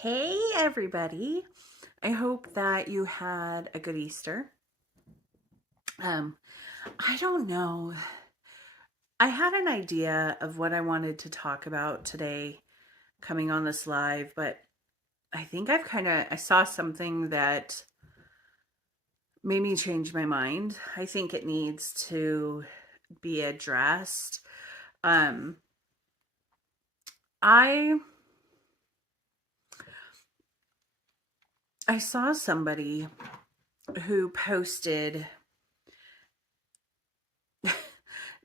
Hey, everybody. I hope that you had a good Easter. Um, I don't know. I had an idea of what I wanted to talk about today coming on this live, but I think I saw something that made me change my mind. I think it needs to be addressed. Um, I I saw somebody who posted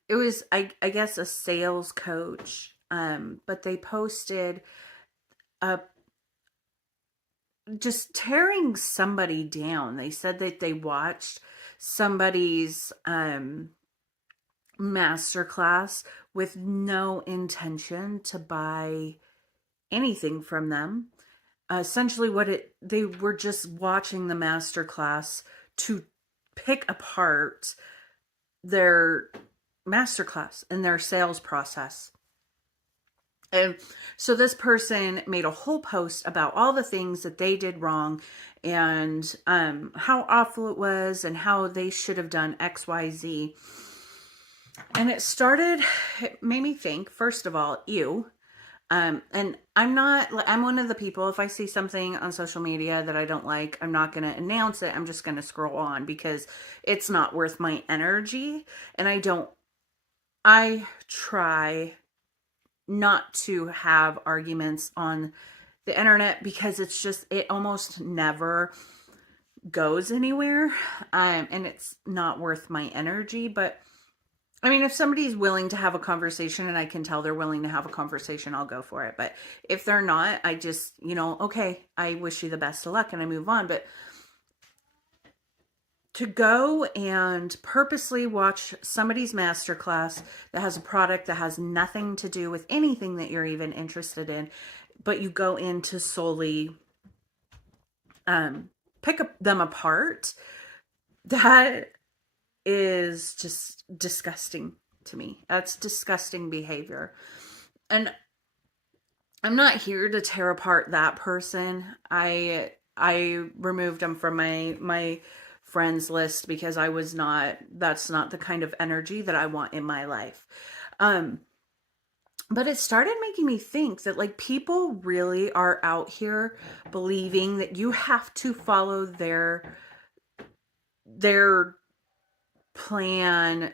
it was I guess a sales coach, but they posted a just tearing somebody down. They said that they watched somebody's masterclass with no intention to buy anything from them. Essentially, they were just watching the masterclass to pick apart their masterclass and their sales process. And so this person made a whole post about all the things that they did wrong and how awful it was and how they should have done XYZ. And it made me think, first of all, ew. And I'm one of the people, if I see something on social media that I don't like, I'm not going to announce it. I'm just going to scroll on because it's not worth my energy. And I try not to have arguments on the internet because it almost never goes anywhere. And it's not worth my energy. But I mean, if somebody's willing to have a conversation and I can tell they're willing to have a conversation, I'll go for it. But if they're not, I just, okay, I wish you the best of luck and I move on. But to go and purposely watch somebody's masterclass that has a product that has nothing to do with anything that you're even interested in, but you go in to solely them apart, that is just disgusting to me. That's disgusting behavior. And I'm not here to tear apart that person. I removed them from my friends list because that's not the kind of energy that I want in my life. Um but it started making me think that like people really are out here believing that you have to follow their plan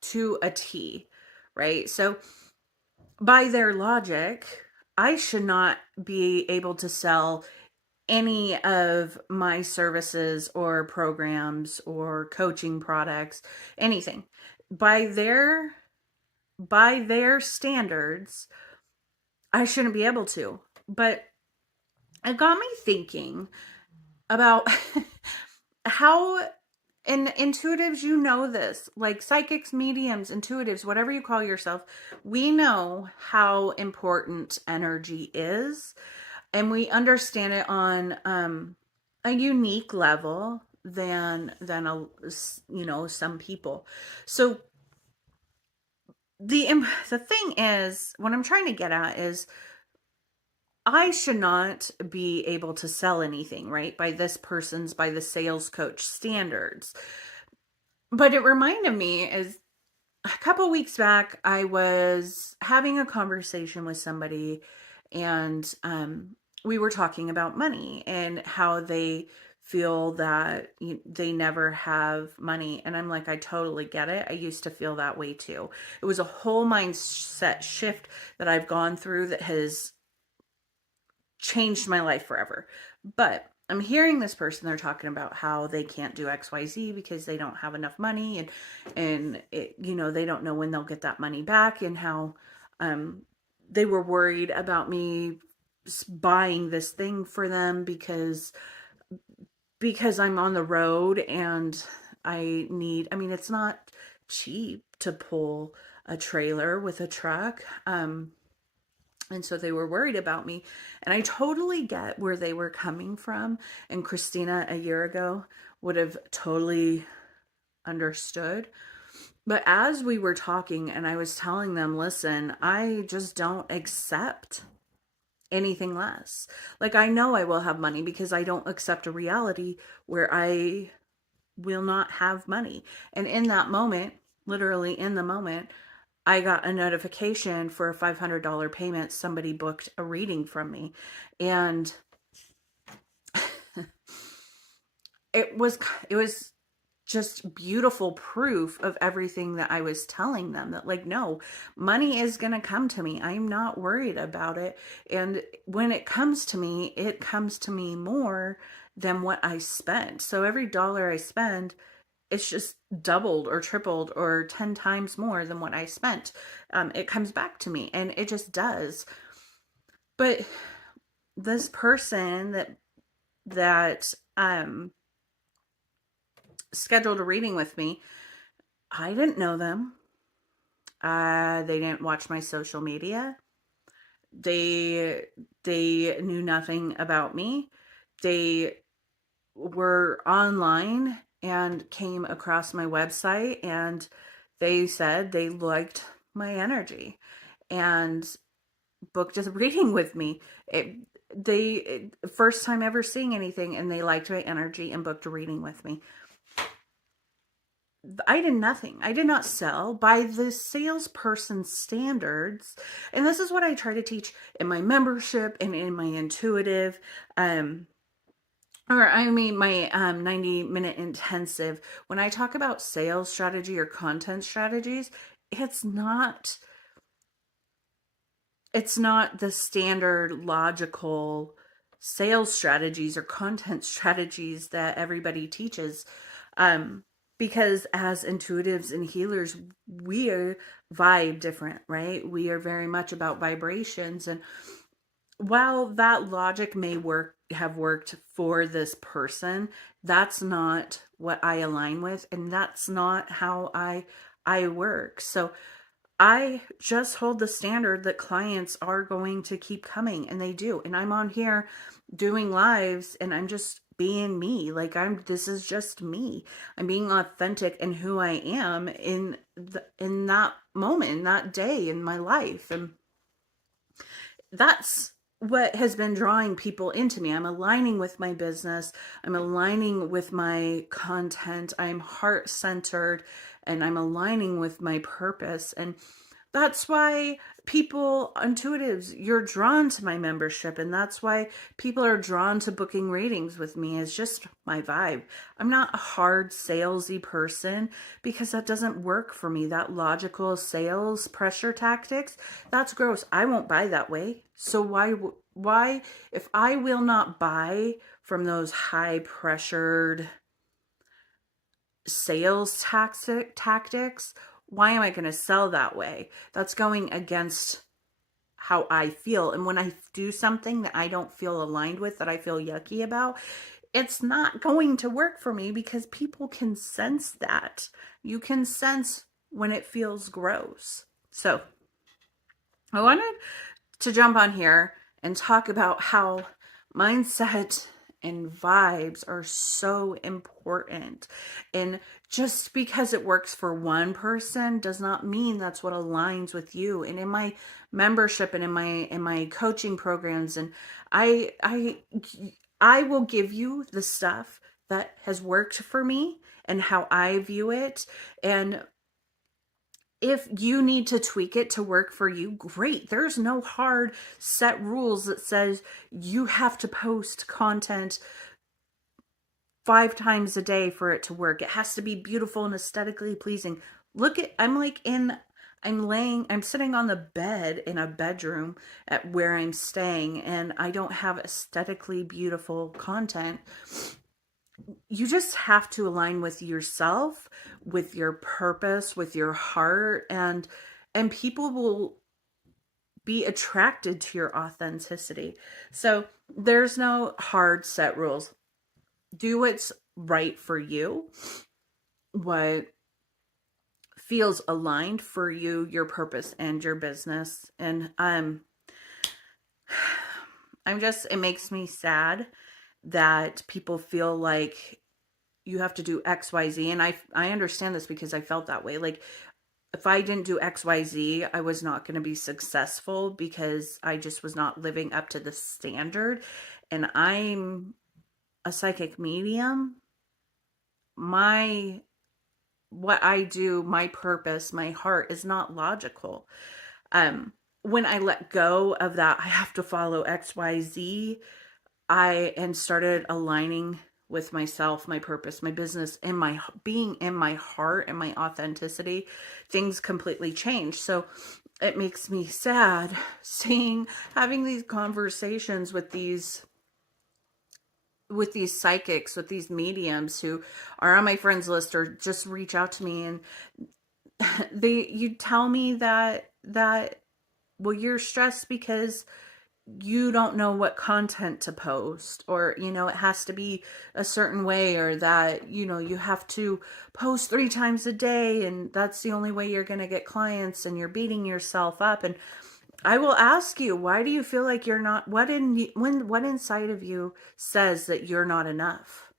to a T, right? So by their logic, I should not be able to sell any of my services or programs or coaching products, anything. By their standards, I shouldn't be able to. But it got me thinking about how and intuitives, this, like psychics, mediums, intuitives, whatever you call yourself, we know how important energy is, and we understand it on a unique level than some people. So the thing is, what I'm trying to get at is I should not be able to sell anything, right? By the sales coach standards. But it reminded me is a couple weeks back, I was having a conversation with somebody, and we were talking about money and how they feel that they never have money. And I'm like, I totally get it. I used to feel that way too. It was a whole mindset shift that I've gone through that has changed my life forever. But I'm hearing this person, they're talking about how they can't do XYZ because they don't have enough money, and they don't know when they'll get that money back, and how um they were worried about me buying this thing for them because I'm on the road and I mean, it's not cheap to pull a trailer with a truck. And so they were worried about me. And I totally get where they were coming from. And Christina a year ago would have totally understood. But as we were talking and I was telling them, listen, I just don't accept anything less. Like, I know I will have money because I don't accept a reality where I will not have money. And in that moment, literally in the moment, I got a notification for a $500 payment. Somebody booked a reading from me. And it was just beautiful proof of everything that I was telling them, that like, no, money is going to come to me. I'm not worried about it. And when it comes to me more than what I spent. So every dollar I spend, it's just doubled or tripled or 10 times more than what I spent. It comes back to me, and it just does. But this person that scheduled a reading with me, I didn't know them. They didn't watch my social media. They they knew nothing about me. They were online and came across my website, and they said they liked my energy and booked a reading with me. First time ever seeing anything, and they liked my energy and booked a reading with me. I did nothing. I did not sell by the salesperson standards. And this is what I try to teach in my membership and in my intuitive, my 90-minute intensive. When I talk about sales strategy or content strategies, it's not it's not the standard logical sales strategies or content strategies that everybody teaches. Um, because as intuitives and healers, we are vibe different, right? We are very much about vibrations. And while that logic may have worked for this person, that's not what I align with, and that's not how I work. So I just hold the standard that clients are going to keep coming, and they do. And I'm on here doing lives, and I'm just being me. Like, this is just me. I'm being authentic in who I am in that moment, in that day in my life. And that's what has been drawing people into me. I'm aligning with my business. I'm aligning with my content. I'm heart centered, and I'm aligning with my purpose. And that's why people, intuitives, you're drawn to my membership. And that's why people are drawn to booking readings with me. It's just my vibe. I'm not a hard salesy person because that doesn't work for me. That logical sales pressure tactics, that's gross. I won't buy that way. So why, if I will not buy from those high pressured sales tactics, why am I going to sell that way? That's going against how I feel. And when I do something that I don't feel aligned with, that I feel yucky about, it's not going to work for me because people can sense that. You can sense when it feels gross. So I wanted to jump on here and talk about how mindset and vibes are so important. And just because it works for one person does not mean that's what aligns with you. And in my membership and in my coaching programs, and I will give you the stuff that has worked for me and how I view it. And if you need to tweak it to work for you, great. There's no hard set rules that says you have to post content 5 times a day for it to work. It has to be beautiful and aesthetically pleasing. I'm sitting on the bed in a bedroom at where I'm staying, and I don't have aesthetically beautiful content. You just have to align with yourself, with your purpose, with your heart, and people will be attracted to your authenticity. So there's no hard set rules. Do what's right for you, what feels aligned for you, your purpose, and your business. And it makes me sad that people feel like you have to do XYZ. And I understand this because I felt that way. Like, if I didn't do XYZ, I was not going to be successful because I just was not living up to the standard. And I'm a psychic medium. My what I do, my purpose, my heart is not logical. Um when I let go of that, I have to follow XYZ, I and started aligning with myself, my purpose, my business, and my being in my heart and my authenticity, things completely change. So it makes me sad seeing having these conversations with these psychics, with these mediums who are on my friends list or just reach out to me, and you tell me that well, you're stressed because you don't know what content to post, or it has to be a certain way, or that you have to post 3 times a day and that's the only way you're going to get clients, and you're beating yourself up. And I will ask you, why do you feel like you're not, what inside of you says that you're not enough?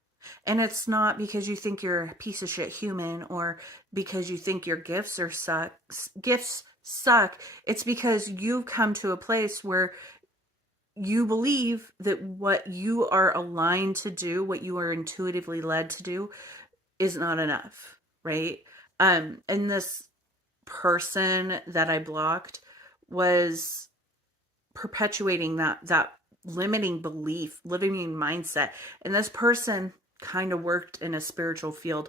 And it's not because you think you're a piece of shit human, or because you think your gifts suck. It's because you've come to a place where you believe that what you are aligned to do, what you are intuitively led to do, is not enough, right? And this person that I blocked was perpetuating that limiting belief, limiting mindset. And this person kind of worked in a spiritual field,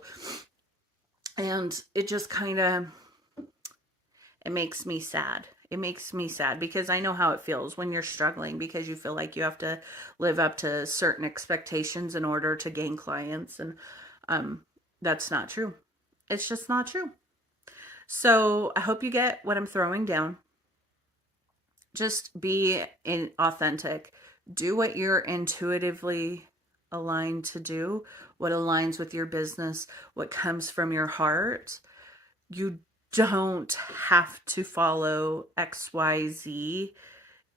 and it just kind of, it makes me sad. It makes me sad because I know how it feels when you're struggling, because you feel like you have to live up to certain expectations in order to gain clients. And that's not true. It's just not true. So I hope you get what I'm throwing down. Just be authentic. Do what you're intuitively aligned to do, what aligns with your business, what comes from your heart. You don't have to follow XYZ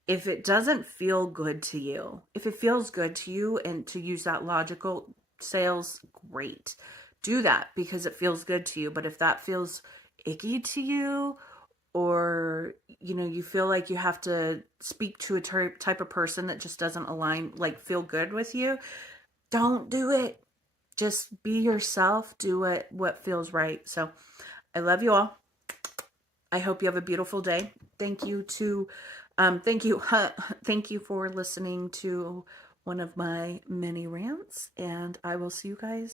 if it doesn't feel good to you. If it feels good to you, and to use that logical sales, great. Do that because it feels good to you. But if that feels icky to you, or you feel like you have to speak to a type of person that just doesn't align, like feel good with you, don't do it. Just be yourself. Do what feels right. So I love you all. I hope you have a beautiful day. Thank you thank you for listening to one of my many rants, and I will see you guys